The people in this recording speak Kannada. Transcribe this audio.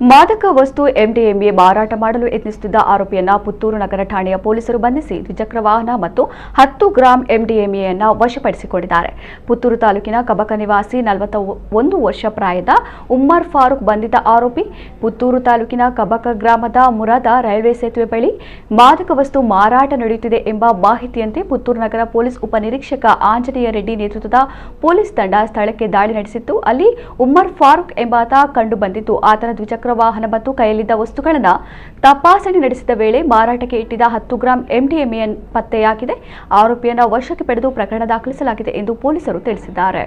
ಮಾದಕ ವಸ್ತು ಎಂಡಿಎಂಎ ಮಾರಾಟ ಮಾಡಲು ಯತ್ನಿಸುತ್ತಿದ್ದ ಆರೋಪಿಯನ್ನ ಪುತ್ತೂರು ನಗರ ಠಾಣೆಯ ಪೊಲೀಸರು ಬಂಧಿಸಿ ದ್ವಿಚಕ್ರ ವಾಹನ ಮತ್ತು 10 ಗ್ರಾಂ ಎಂಡಿಎಂಎಯನ್ನು ವಶಪಡಿಸಿಕೊಂಡಿದ್ದಾರೆ. ಪುತ್ತೂರು ತಾಲೂಕಿನ ಕಬಕ ನಿವಾಸಿ 41 ವರ್ಷ ಪ್ರಾಯದ ಉಮ್ಮರ್ ಫಾರೂಕ್ ಬಂಧಿತ ಆರೋಪಿ. ಪುತ್ತೂರು ತಾಲೂಕಿನ ಕಬಕ ಗ್ರಾಮದ ಮುರಾದ ರೈಲ್ವೆ ಸೇತುವೆ ಬಳಿ ಮಾದಕ ವಸ್ತು ಮಾರಾಟ ನಡೆಯುತ್ತಿದೆ ಎಂಬ ಮಾಹಿತಿಯಂತೆ ಪುತ್ತೂರು ನಗರ ಪೊಲೀಸ್ ಉಪನಿರೀಕ್ಷಕ ಆಂಜನೇಯ ರೆಡ್ಡಿ ನೇತೃತ್ವದ ಪೊಲೀಸ್ ತಂಡ ಸ್ಥಳಕ್ಕೆ ದಾಳಿ ನಡೆಸಿತ್ತು. ಅಲ್ಲಿ ಉಮ್ಮರ್ ಫಾರೂಕ್ ಎಂಬಾತ ಕಂಡು ಬಂದಿದ್ದು ಆತನ ದ್ವಿಚಕ್ರ ವಾಹನ ಮತ್ತು ಕೈಯಲ್ಲಿದ್ದ ವಸ್ತುಗಳನ್ನು ತಪಾಸಣೆ ನಡೆಸಿದ ವೇಳೆ ಮಾರಾಟಕ್ಕೆ ಇಟ್ಟಿದ್ದ 10 ಗ್ರಾಂ ಎಂಡಿಎಂಎ ಪತ್ತೆಯಾಗಿದೆ. ಆರೋಪಿಯನ್ನು ವಶಕ್ಕೆ ಪಡೆದು ಪ್ರಕರಣ ದಾಖಲಿಸಲಾಗಿದೆ ಎಂದು ಪೊಲೀಸರು ತಿಳಿಸಿದ್ದಾರೆ.